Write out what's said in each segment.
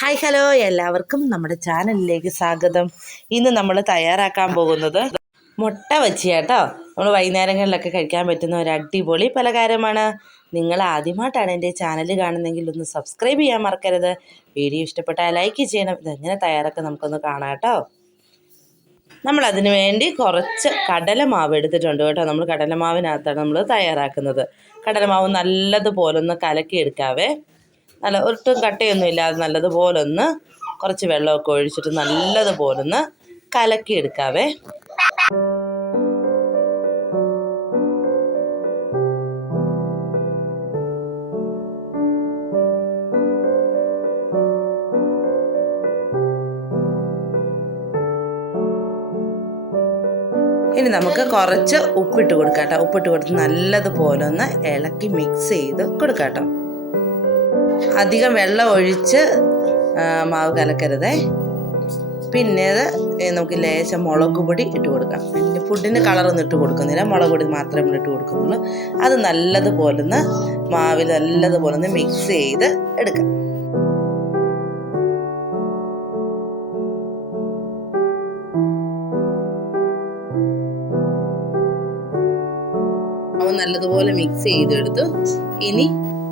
Hi hello, എല്ലാവർക്കും നമ്മുടെ ചാനലിലേക്ക് സ്വാഗതം. ഇന്ന് നമ്മൾ തയ്യാറാക്കാൻ പോകുന്നത് മുട്ട ബജിയാട്ടോ. നമ്മൾ വൈകുന്നേരങ്ങളിലൊക്കെ കഴിക്കാൻ പറ്റുന്ന ഒരു അടിപൊളി പലഹാരമാണ്. നിങ്ങൾ ആദ്യമായിട്ടാണ് എൻ്റെ ചാനൽ കാണുന്നതെങ്കിൽ ഒന്ന് സബ്സ്ക്രൈബ് ചെയ്യാൻ മറക്കരുത്. വീഡിയോ ഇഷ്ടപ്പെട്ടാൽ ലൈക്ക് ചെയ്യണം. ഇതെങ്ങനെ തയ്യാറാക്കാൻ നമുക്കൊന്ന് കാണാം കേട്ടോ. നമ്മളതിന് വേണ്ടി കുറച്ച് കടലമാവ് എടുത്തിട്ടുണ്ട് കേട്ടോ. നമ്മൾ കടലമാവിനകത്താണ് നമ്മൾ തയ്യാറാക്കുന്നത്. കടലമാവ് നല്ലതുപോലെ ഒന്ന് കലക്കിയെടുക്കാവേ. നല്ല ഒട്ടും കട്ടയൊന്നും ഇല്ലാതെ നല്ലതുപോലെ ഒന്ന് കുറച്ച് വെള്ളമൊക്കെ ഒഴിച്ചിട്ട് നല്ലതുപോലെ ഒന്ന് കലക്കിയെടുക്കാവേ. ഇനി നമുക്ക് കുറച്ച് ഉപ്പിട്ട് കൊടുക്കാം കേട്ടോ. ഉപ്പിട്ട് കൊടുത്ത് നല്ലതുപോലെ ഒന്ന് ഇളക്കി മിക്സ് ചെയ്ത് കൊടുക്കാം കേട്ടോ. അധികം വെള്ളം ഒഴിച്ച് മാവ് കലക്കരുതേ. പിന്നെ നമുക്ക് ലേശം മുളക് പൊടി ഇട്ട് കൊടുക്കാം. പിന്നെ ഫുഡിന് കളറൊന്നും ഇട്ട് കൊടുക്കുന്നില്ല, മുളക് പൊടി മാത്രമേ നമ്മൾ ഇട്ട് കൊടുക്കുന്നുള്ളൂ. അത് നല്ലതുപോലെ ഒന്ന് മാവിൽ നല്ലതുപോലെ ഒന്ന് മിക്സ് ചെയ്ത് എടുക്കാം. മാവ് നല്ലതുപോലെ മിക്സ് ചെയ്തെടുത്തു. ഇനി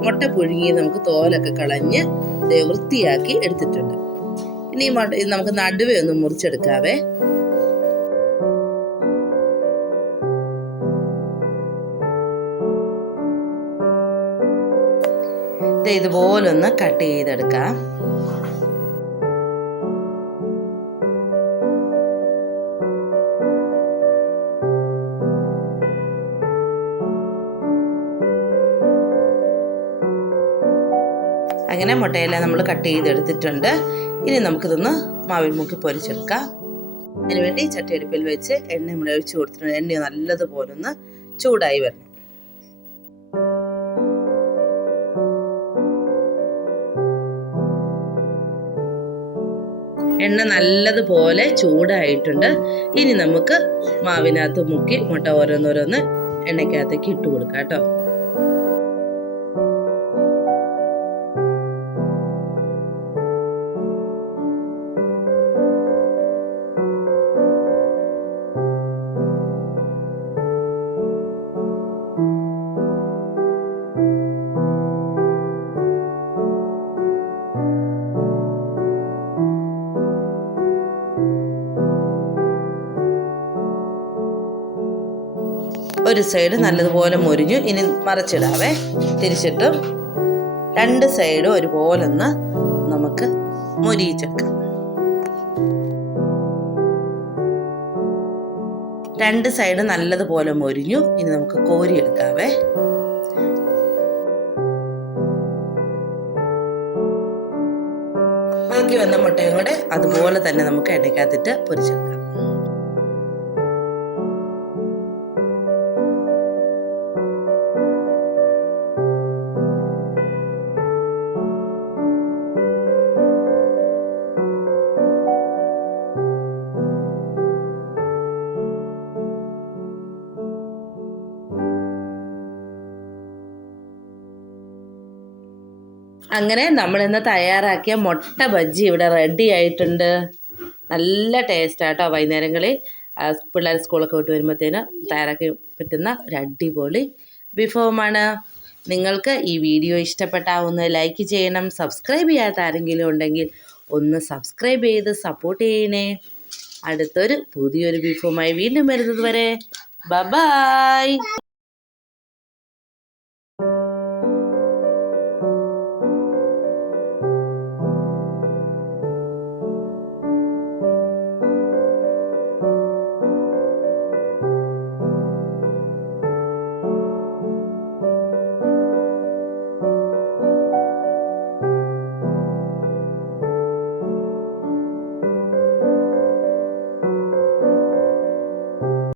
മുട്ട പുഴുങ്ങി നമുക്ക് തോലൊക്കെ കളഞ്ഞ് വൃത്തിയാക്കി എടുത്തിട്ടുണ്ട്. ഇനി ഇത് നമുക്ക് നടുവേ ഒന്ന് മുറിച്ചെടുക്കാവേ. ഇതുപോലൊന്ന് കട്ട് ചെയ്തെടുക്കാം. അങ്ങനെ മുട്ടയെല്ലാം നമ്മൾ കട്ട് ചെയ്തെടുത്തിട്ടുണ്ട്. ഇനി നമുക്കിതൊന്ന് മാവിൽ മുക്കി പൊരിച്ചെടുക്കാം. അതിനുവേണ്ടി ചട്ടിയടുപ്പിൽ വെച്ച് എണ്ണ നമ്മൾ ഒഴിച്ച് കൊടുത്തിട്ടുണ്ട്. എണ്ണ നല്ലതുപോലെ ഒന്ന് ചൂടായി വരണം. എണ്ണ നല്ലതുപോലെ ചൂടായിട്ടുണ്ട്. ഇനി നമുക്ക് മാവിനകത്ത് മുക്കി മുട്ട ഓരോന്നോരോന്ന് എണ്ണയ്ക്കകത്തേക്ക് ഇട്ട് കൊടുക്കാം കേട്ടോ. ഒരു സൈഡ് നല്ലതുപോലെ മൊരിഞ്ഞു. ഇനി മറിച്ചിടാവേ. തിരിച്ചിട്ടും രണ്ട് സൈഡും ഒരുപോലെ ഒന്ന് നമുക്ക് മൊരിയിച്ചെടുക്കാം. രണ്ട് സൈഡ് നല്ലതുപോലെ മൊരിഞ്ഞു. ഇനി നമുക്ക് കോരിയെടുക്കാവേ. ബാക്കി വന്ന മുട്ടയും കൂടെ അതുപോലെ തന്നെ നമുക്ക് എണ്ണയ്ക്കകത്തിട്ട് പൊരിച്ചെടുക്കാം. അങ്ങനെ നമ്മളിന്ന് തയ്യാറാക്കിയ മുട്ട ബജ്ജി ഇവിടെ റെഡി ആയിട്ടുണ്ട്. നല്ല ടേസ്റ്റാട്ടോ. വൈകുന്നേരങ്ങളിൽ പിള്ളേർ സ്കൂളൊക്കെ വിട്ട് വരുമ്പോഴത്തേന് തയ്യാറാക്കി പറ്റുന്ന ഒരു അടിപൊളി വിഭവമാണ്. നിങ്ങൾക്ക് ഈ വീഡിയോ ഇഷ്ടപ്പെട്ടാവുന്ന ലൈക്ക് ചെയ്യണം. സബ്സ്ക്രൈബ് ചെയ്യാത്ത ആരെങ്കിലും ഉണ്ടെങ്കിൽ ഒന്ന് സബ്സ്ക്രൈബ് ചെയ്ത് സപ്പോർട്ട് ചെയ്യണേ. അടുത്തൊരു പുതിയൊരു വിഭവമായി വീണ്ടും വരുന്നത് വരെ ബൈ.